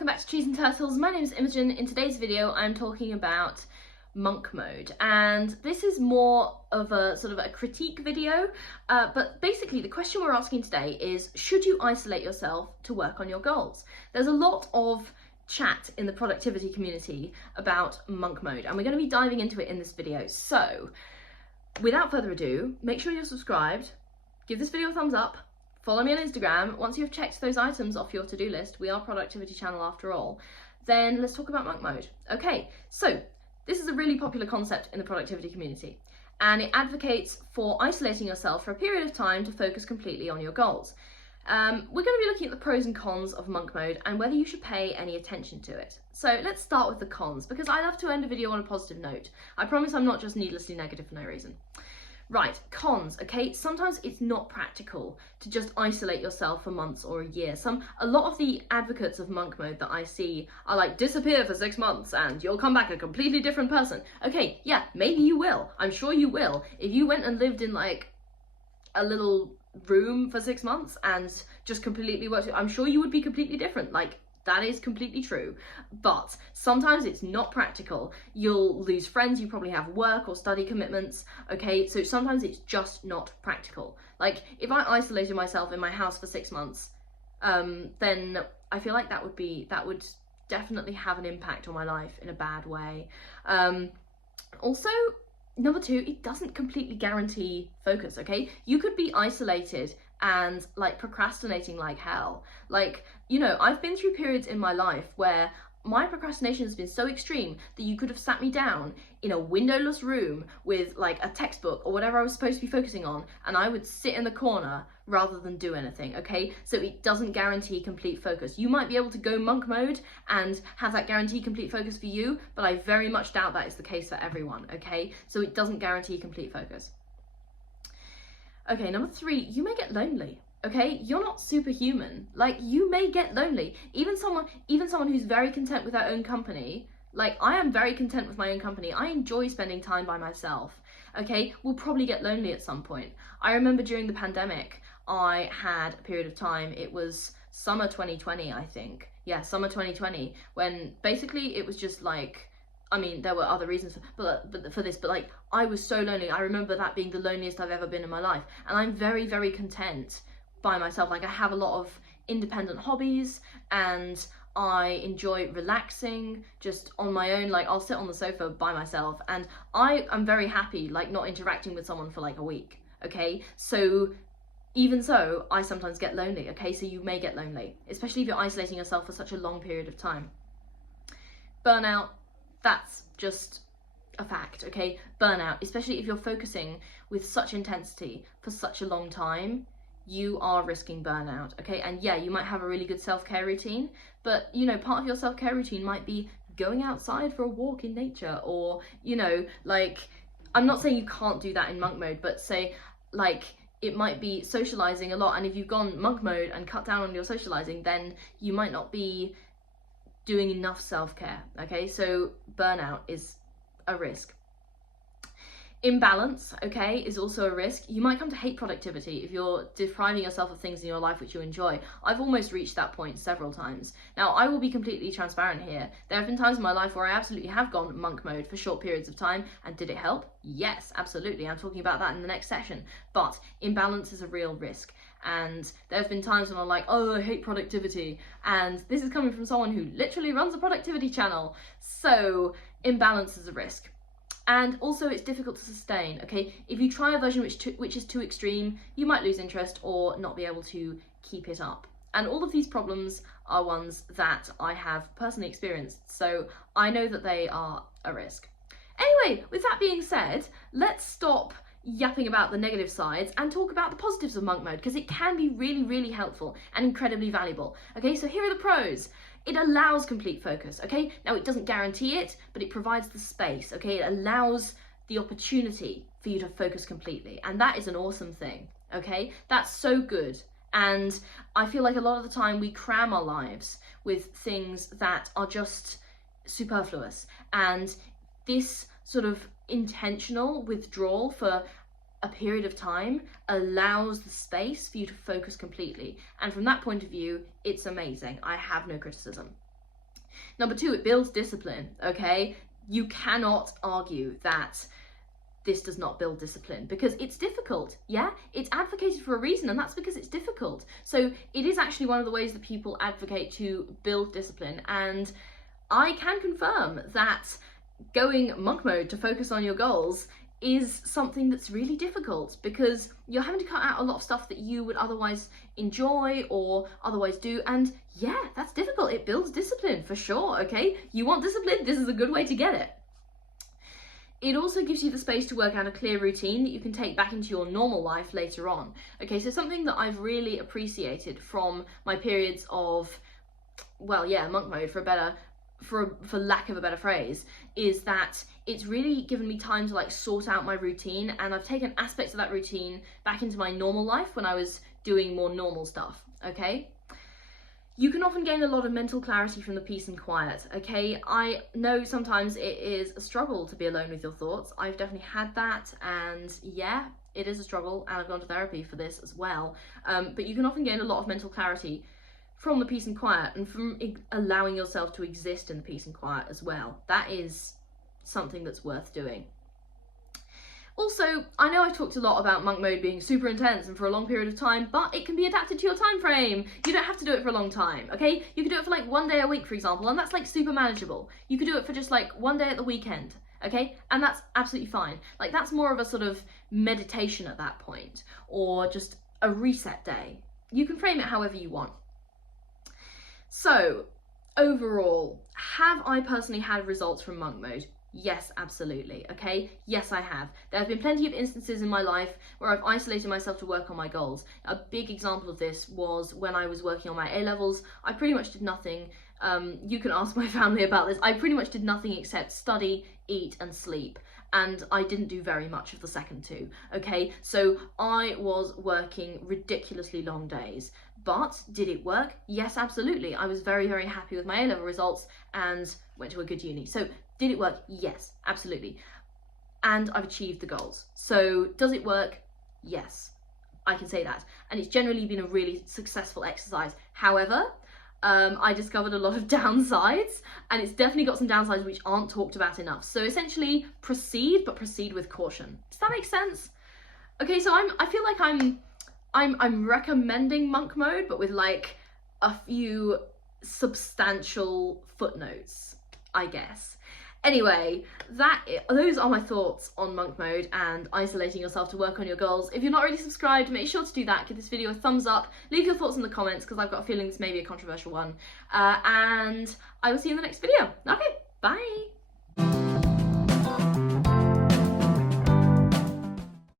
welcome back to Cheese and Turtles. My name is Imogen. In today's video I'm talking about monk mode, and this is more of a sort of a critique video, but basically the question we're asking today is, should you isolate yourself to work on your goals? There's a lot of chat in the productivity community about monk mode, and we're going to be diving into it in this video. So without further ado, make sure you're subscribed, give this video a thumbs up, follow me on Instagram. Once you've checked those items off your to-do list, we are a productivity channel after all, then let's talk about monk mode. Okay, so this is a really popular concept in the productivity community, and it advocates for isolating yourself for a period of time to focus completely on your goals. We're going to be looking at the pros and cons of monk mode and whether you should pay any attention to it. So let's start with the cons, because I love to end a video on a positive note. I promise I'm not just needlessly negative for no reason. Right, cons, okay? Sometimes it's not practical to just isolate yourself for months or a year. A lot of the advocates of monk mode that I see are like, disappear for 6 months and you'll come back a completely different person. Okay, yeah, maybe you will. I'm sure you will. If you went and lived in like a little room for 6 months and just completely worked, I'm sure you would be completely different. Like, that is completely true, but sometimes it's not practical. You'll lose friends, you probably have work or study commitments, okay? So sometimes it's just not practical. Like, if I isolated myself in my house for 6 months, then I feel like that would definitely have an impact on my life in a bad way. Also, number two, it doesn't completely guarantee focus, okay? You could be isolated and like procrastinating like hell. Like, you know, I've been through periods in my life where my procrastination has been so extreme that you could have sat me down in a windowless room with like a textbook or whatever I was supposed to be focusing on, and I would sit in the corner rather than do anything, okay? So it doesn't guarantee complete focus. You might be able to go monk mode and have that guarantee complete focus for you, but I very much doubt that is the case for everyone, okay? So it doesn't guarantee complete focus. Okay, number three, you may get lonely. Okay, you're not superhuman. Like, you may get lonely. Even someone who's very content with their own company, like I am very content with my own company. I enjoy spending time by myself. Okay, will probably get lonely at some point. I remember during the pandemic, I had a period of time, it was summer 2020, I think. Yeah, summer 2020, when basically it was just like, I mean, there were other reasons for this, but like, I was so lonely. I remember that being the loneliest I've ever been in my life. And I'm very, very content by myself. Like, I have a lot of independent hobbies and I enjoy relaxing just on my own. Like, I'll sit on the sofa by myself and I am very happy, like, not interacting with someone for like a week, okay? So even so, I sometimes get lonely, okay? So you may get lonely, especially if you're isolating yourself for such a long period of time. Burnout, that's just a fact, okay? Burnout, especially if you're focusing with such intensity for such a long time, you are risking burnout, okay? And yeah, you might have a really good self-care routine, but you know, part of your self-care routine might be going outside for a walk in nature, or, you know, like, I'm not saying you can't do that in monk mode, but say, like, it might be socializing a lot, and if you've gone monk mode and cut down on your socializing, then you might not be doing enough self-care, okay? So burnout is a risk. Imbalance, okay, is also a risk. You might come to hate productivity if you're depriving yourself of things in your life which you enjoy. I've almost reached that point several times. Now, I will be completely transparent here. There have been times in my life where I absolutely have gone monk mode for short periods of time, and did it help? Yes, absolutely. I'm talking about that in the next section. But imbalance is a real risk. And there have been times when I'm like, oh, I hate productivity. And this is coming from someone who literally runs a productivity channel. So imbalance is a risk. And also, it's difficult to sustain, okay? If you try a version which is too extreme, you might lose interest or not be able to keep it up. And all of these problems are ones that I have personally experienced, so I know that they are a risk. Anyway, with that being said, let's stop yapping about the negative sides and talk about the positives of monk mode, because it can be really, really helpful and incredibly valuable. Okay, so here are the pros. It allows complete focus, okay? Now, it doesn't guarantee it, but it provides the space, okay? It allows the opportunity for you to focus completely, and that is an awesome thing, okay? That's so good. And I feel like a lot of the time we cram our lives with things that are just superfluous, and this sort of intentional withdrawal for a period of time allows the space for you to focus completely. And from that point of view, it's amazing. I have no criticism. Number 2, it builds discipline, okay? You cannot argue that this does not build discipline because it's difficult, yeah? It's advocated for a reason, and that's because it's difficult. So it is actually one of the ways that people advocate to build discipline, and I can confirm that going monk mode to focus on your goals is something that's really difficult because you're having to cut out a lot of stuff that you would otherwise enjoy or otherwise do, and yeah, that's difficult. It builds discipline for sure, okay? You want discipline, this is a good way to get it. It also gives you the space to work out a clear routine that you can take back into your normal life later on. Okay, so something that I've really appreciated from my periods of, well, yeah, monk mode for lack of a better phrase, is that it's really given me time to like sort out my routine, and I've taken aspects of that routine back into my normal life when I was doing more normal stuff, okay? You can often gain a lot of mental clarity from the peace and quiet, okay? I know sometimes it is a struggle to be alone with your thoughts. I've definitely had that, and yeah, it is a struggle, and I've gone to therapy for this as well. But you can often gain a lot of mental clarity from the peace and quiet, and from allowing yourself to exist in the peace and quiet as well. That is something that's worth doing. Also, I know I've talked a lot about monk mode being super intense and for a long period of time, but it can be adapted to your time frame. You don't have to do it for a long time, okay? You can do it for like 1 day a week, for example, and that's like super manageable. You could do it for just like 1 day at the weekend, okay? And that's absolutely fine. Like, that's more of a sort of meditation at that point, or just a reset day. You can frame it however you want. So, overall, have I personally had results from monk mode? Yes, absolutely, okay? Yes, I have. There have been plenty of instances in my life where I've isolated myself to work on my goals. A big example of this was when I was working on my A-levels. I pretty much did nothing. You can ask my family about this. I pretty much did nothing except study, eat, and sleep. And I didn't do very much of the second two, okay? So I was working ridiculously long days. But did it work? Yes, absolutely. I was very, very happy with my A-level results and went to a good uni. So did it work? Yes, absolutely. And I've achieved the goals. So does it work? Yes, I can say that. And it's generally been a really successful exercise. However, I discovered a lot of downsides, and it's definitely got some downsides which aren't talked about enough. So essentially, proceed, but proceed with caution. Does that make sense? Okay, so I feel like I'm recommending monk mode, but with like a few substantial footnotes, I guess. Anyway, those are my thoughts on monk mode and isolating yourself to work on your goals. If you're not already subscribed, make sure to do that. Give this video a thumbs up. Leave your thoughts in the comments because I've got a feeling this may be a controversial one. And I will see you in the next video. Okay, bye.